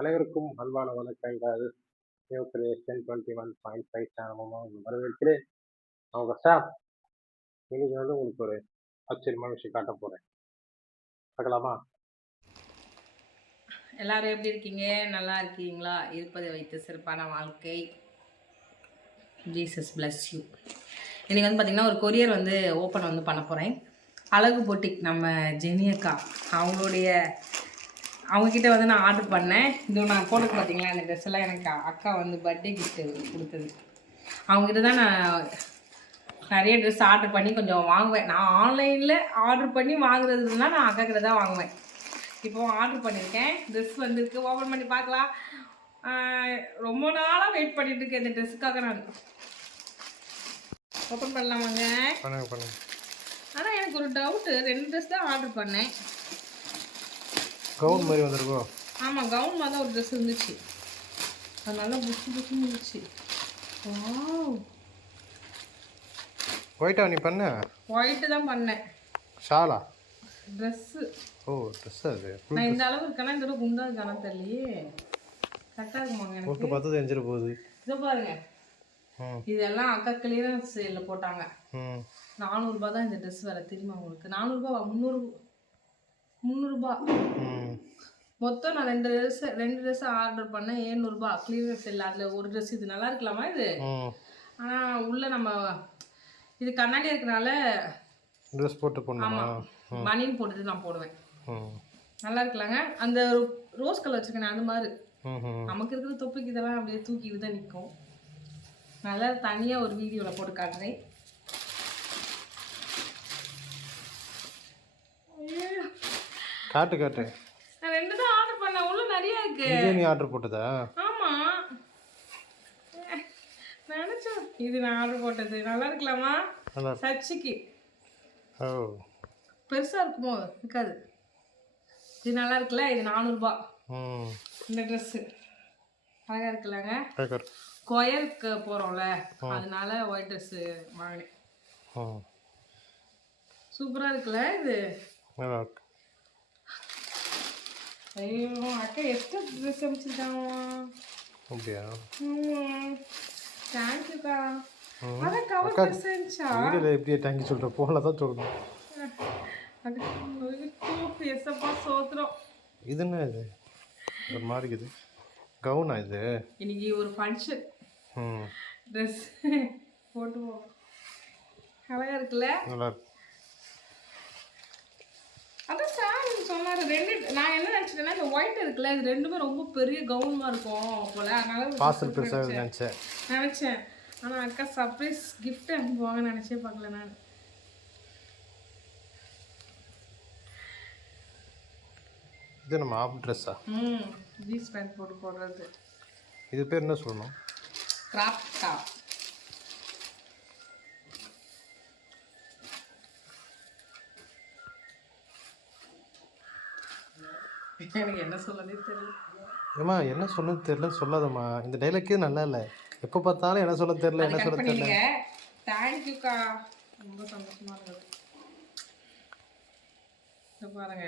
அனைவருக்கும் அன்பான வணக்கங்கள். நியூ கிரியேஷன் 21.5 சேனல் மூலமாக வரவேற்கிறேன். அவங்க சார் இன்னைக்கு உங்களுக்கு ஒரு ஆச்சரியமான விஷயம் காட்ட போறேன். பார்க்கலாமா? எல்லாரும் எப்படி இருக்கீங்க? நல்லா இருக்கீங்களா? இருப்பதை வைத்து சிறப்பான வாழ்க்கை. Jesus bless you. இன்னைக்கு பார்த்தீங்கன்னா ஒரு கொரியர் ஓப்பன் பண்ண போகிறேன். அழகு பொட்டிக் நம்ம ஜெனியக்கா அவங்கக்கிட்ட நான் ஆர்டர் பண்ணேன். இது நான் போட்டு பார்த்தீங்களா, இந்த ட்ரெஸ் எல்லாம் எனக்கு அக்கா பர்த்டே கிஃப்ட்டு கொடுத்தது. அவங்ககிட்ட தான் நான் நிறைய ட்ரெஸ் ஆர்டர் பண்ணி கொஞ்சம் வாங்குவேன். நான் ஆன்லைனில் ஆர்டர் பண்ணி வாங்குறதுனா நான் அக்கா கிட்ட தான் வாங்குவேன். இப்போது ஆர்டர் பண்ணியிருக்கேன். ட்ரெஸ் வந்திருக்கு. ஓப்பன் பண்ணி பார்க்கலாம். ரொம்ப நாளாக வெயிட் பண்ணிட்டு இருக்கேன் இந்த ட்ரெஸ்ஸுக்காக. நான் ஓப்பன் பண்ணலாமாங்க? ஆனால் எனக்கு ஒரு டவுட்டு, 2 ட்ரெஸ் தான் ஆர்டர் பண்ணேன். கவுன் மாதிரி வந்துருக்கோ? ஆமாம், கவுன் மாதிரி தான் ஒரு ட்ரெஸ் இருந்துச்சு. அது நல்லா புதுசுன்னு இருந்துச்சு. ஒயிட்டா நீ பண்ண? ஒயிட்டு தான் பண்ணேன். ஷாலா? ட்ரெஸ்ஸு. ஓ, ட்ரெஸ் அது. நான் இந்த அளவு இருக்கேன்னா இந்த அளவு குண்டா இருக்கானா தெரியலையே. கரெக்டாக இருக்குமாங்க எனக்கு? ஒட்டு பார்த்து தெரிஞ்சிட போகுது. இதோ பாருங்க, இதெல்லாம் அக்கா கிளியரன்ஸ் சேலில் போட்டாங்க. 400 ரூபாய் தான் இந்த ட்ரெஸ். வேறு தெரியுமா உங்களுக்கு? 400 ரூபா, 300 ரூபா. மொத்தம் நான் 2 ட்ரெஸ் ஆர்டர் பண்ணேன். 700 ரூபா கிளியரன்ஸ் சேல். அதில் ஒரு ட்ரெஸ் இது நல்லா இருக்கலாமா இது? ஆனால் உள்ள நம்ம இது கண்ணாடி இருக்கனால ட்ரெஸ் போட்டு போடணுமா? ஆமாம், மணின்னு போட்டுட்டு நான் போடுவேன். நல்லா இருக்கலாங்க. அந்த ரோஸ் கலர் வச்சுருக்கேன் அந்த மாதிரி. நமக்கு இருக்கிற தொப்பிக்கு இதெல்லாம் அப்படியே தூக்கிட்டு தான் நிற்கும். நல்லா தனியாக ஒரு வீடியோவில் போட்டு காட்டுறேன். காட்டு. நான் 2 தான் ஆர்டர் பண்ணேன். உள்ள நிறைய இருக்கு. இது நீ ஆர்டர் போட்டதா? ஆமாம், நினச்சேன் இது நான் ஆர்டர் போட்டது. நல்லா இருக்கலாமா? சர்ச்சுக்கு. ஓ, பெருசாக இருக்குமோ? இருக்காது. இது நல்லா இருக்குல்ல? இது 400 ரூபா இந்த ட்ரெஸ்ஸு. அழகாக இருக்குல்லங்க? கோயிலுக்கு போகிறோம்ல, அதனால ஒயிட் ட்ரெஸ்ஸு வாங்கினேன். சூப்பராக இருக்குல்ல இது? ஐயோ, அக்கா எத்தனை ட்ரெஸ் அமைச்சிருக்காங்க. அப்படியா? தேங்க்யூக்கா. அதான் கவர் ட்ரெஸ் இருந்துச்சா? வீடியோல எப்படியே தேங்க்யூ சொல்கிற போல தான் சொல்லணும். எஸ்ஸப்பா சோத்திரம். இது என்ன இது ஒரு மாதிரி இருக்குது? கவுனா இது? இன்னைக்கு ஒரு ஃபங்க்ஷன். ட்ரெஸ் போட்டு போவோம். அழகா இருக்குல்ல? நல்லா இருக்கு. அதான் சார் சொன்னார் 2. நான் என்ன நினச்சிட்டேன்னா, இந்த ஒயிட் இருக்குல்ல, இது 2மே ரொம்ப பெரிய கவுனமாக இருக்கும் போல். அதனால பார்சல் பெருசாக நினச்சேன். ஆனால் அக்கா சர்ப்ரைஸ் கிஃப்ட் அனுப்புவாங்கன்னு நினச்சே பார்க்கல நான். இது நம்ம ஆஃப் ட்ரெஸ்ஸா? ஜீன்ஸ் பேண்ட் போட்டு போடுறது. இது பேர் என்ன சொல்லணும்? Crop top. எனக்கு என்ன சொல்லவே தெரியல. ஏம்மா, என்ன சொல்ல தெரியல சொல்லாதம்மா. இந்த டைலாக்கே நல்லா இல்லை. எப்போ பார்த்தாலும் என்ன சொல்ல தெரியல, என்ன சொல்ல தெரியல. தேங்க்யூக்கா, ரொம்ப சந்தோஷமா இருக்குது. பாருங்க,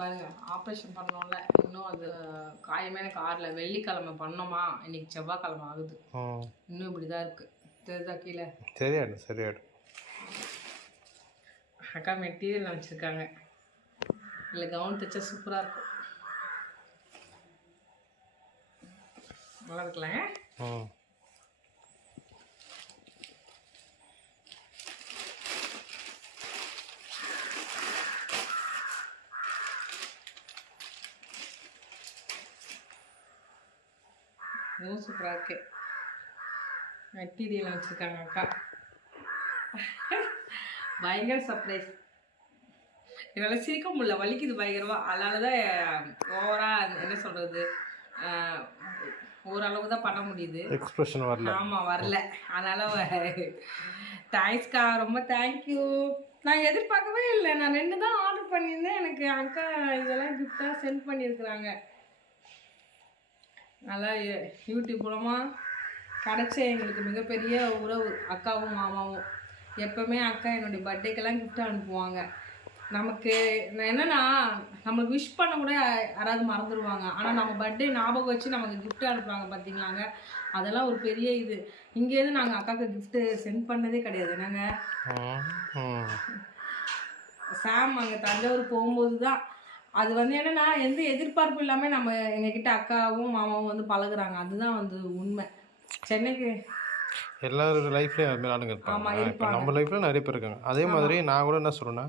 பாருங்க, ஆப்ரேஷன் பண்ணோம்ல, இன்னும் அது காயமே எனக்கு ஆறல. வெள்ளிக்கிழமை பண்ணோமா, இன்னைக்கு செவ்வாய்க்கிழமை ஆகுது. இன்னும் இப்படிதான் இருக்கு. தெரியுதா? கீழே சரியாயிடும். அக்கா மெட்டீரியல் வச்சிருக்காங்க. இல்லை, கவுன் தைச்சா சூப்பராக இருக்கும். நல்லா இருக்குல்ல? இதுவும் சூப்பராக இருக்கு. மெட்டீரியல் வச்சுருக்காங்க அக்கா. பயங்கர சர்ப்ரைஸ். என்னால் சிரிக்க முடியல, வலிக்குது பயங்கரமாக. அதனால தான் ஓவராக என்ன சொல்கிறது, ஓரளவுக்கு தான் பண்ண முடியுது. எக்ஸ்பிரஷன் வரல. ஆமாம், வரல. அதனால் தேங்க்ஸ்க்கா, ரொம்ப தேங்க்யூ. நான் எதிர்பார்க்கவே இல்லை. நான் 2 தான் ஆர்டர் பண்ணியிருந்தேன். எனக்கு அக்கா இதெல்லாம் கிஃப்டாக சென்ட் பண்ணியிருக்கிறாங்க. நல்லா யூடியூப் மூலமாக கிடச்ச எங்களுக்கு மிகப்பெரிய உறவு அக்காவும் மாமாவும். எப்போவுமே அக்கா என்னுடைய பர்த்டேக்கெல்லாம் gift அனுப்புவாங்க. நமக்கு என்னன்னா நம்மளுக்கு விஷ் பண்ண கூட யாராவது மறந்துடுவாங்க. ஆனால் நம்ம பர்த்டே ஞாபகம் வச்சு நமக்கு gift அனுப்புகிறாங்க பார்த்தீங்களாங்க, அதெல்லாம் ஒரு பெரிய இது. இங்கேருந்து நாங்கள் அக்காவுக்கு gift சென்ட் பண்ணதே கிடையாது. என்னங்க சாம் அங்கே தஞ்சாவூர் போகும்போது தான் அது வந்து என்னன்னா எந்த எதிர்பார்ப்பும் இல்லாமல் நம்ம எங்ககிட்ட அக்காவும் மாமாவும் வந்து பழகுறாங்க. அதுதான் வந்து உண்மை. சென்னைக்கு எல்லாரோட லைஃப்லேயும் அது மாதிரி ஆளுங்க இருப்பாங்க. இப்போ நம்ம லைஃப்பில் நிறைய பேர் இருக்காங்க. அதே மாதிரி நான் கூட என்ன சொல்கிறேன்னா,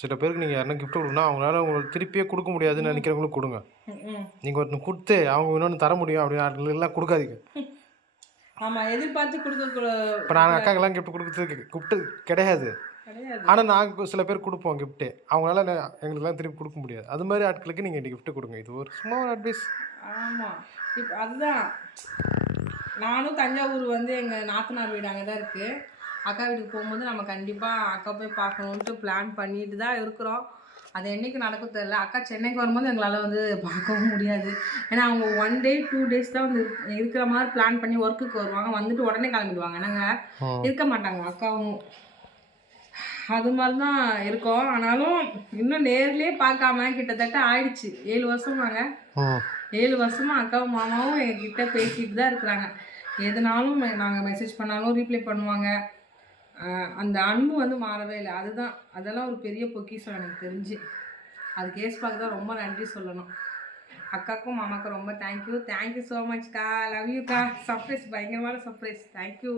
சில பேருக்கு நீங்கள் யாருன்னா கிஃப்ட் கொடுக்கணும்னா அவங்களால உங்களுக்கு திருப்பியே கொடுக்க முடியாதுன்னு நினைக்கிறவங்களுக்கு கொடுங்க. நீங்கள் ஒருத்தர் கொடுத்து அவங்க இன்னொன்று தர முடியும் அப்படின்னு எல்லாம் கொடுக்காதீங்க. ஆமாம், எதிர்பார்த்து கொடுக்கக்கூடாது. இப்போ நாங்கள் அக்காக்கெல்லாம் கிஃப்ட் கொடுக்குறதுக்கு கூப்பிட்டு கிடையாது. ஆனால் நாங்கள் சில பேர் கொடுப்போம் கிஃப்ட்டு, அவங்களால எங்களுக்கெல்லாம் திருப்பி கொடுக்க முடியாது. அது மாதிரி ஆட்களுக்கு நீங்கள் கிஃப்ட் கொடுங்க. இது ஒரு சும்மா ஒரு அட்வைஸ். ஆமாம், இப்போ அதுதான் நானும் தஞ்சாவூர் வந்து எங்கள் நாத்தனார் வீடு அங்கே தான் இருக்குது. அக்கா வீட்டுக்கு போகும்போது நம்ம கண்டிப்பாக அக்கா போய் பார்க்கணுன்ட்டு பிளான் பண்ணிட்டு தான் இருக்கிறோம். அது என்றைக்கு நடக்கும் தெரியல. அக்கா சென்னைக்கு வரும்போது எங்களால் வந்து பார்க்கவும் முடியாது. ஏன்னா அவங்க 1 day 2 days தான் வந்து இருக்கிற மாதிரி பிளான் பண்ணி ஒர்க்குக்கு வருவாங்க. வந்துட்டு உடனே கிளம்பிடுவாங்க. நாங்கள் இருக்க மாட்டாங்க அக்காவும். அது மாதிரி தான் இருக்கோம். ஆனாலும் இன்னும் நேர்லேயே பார்க்காம கிட்டத்தட்ட ஆயிடுச்சு 7 வருஷமாங்க. 7 வருஷமாக அக்காவும் மாமாவும் எங்ககிட்ட பேசிட்டு தான் இருக்கிறாங்க. எதுனாலும் நாங்கள் மெசேஜ் பண்ணாலும் ரீப்ளை பண்ணுவாங்க. அந்த அன்பு வந்து மாறவே இல்லை. அதெல்லாம் ஒரு பெரிய பொக்கிஷம் எனக்கு தெரிஞ்சு. அது கேஸ்பாக்கு தான் ரொம்ப நன்றி சொல்லணும். அக்காக்கும் மாமாக்கும் ரொம்ப தேங்க்யூ ஸோ மச்க்கா. லவ் யூக்கா. சர்ப்ரைஸ், பயங்கரமான சர்ப்ரைஸ். தேங்க்யூ.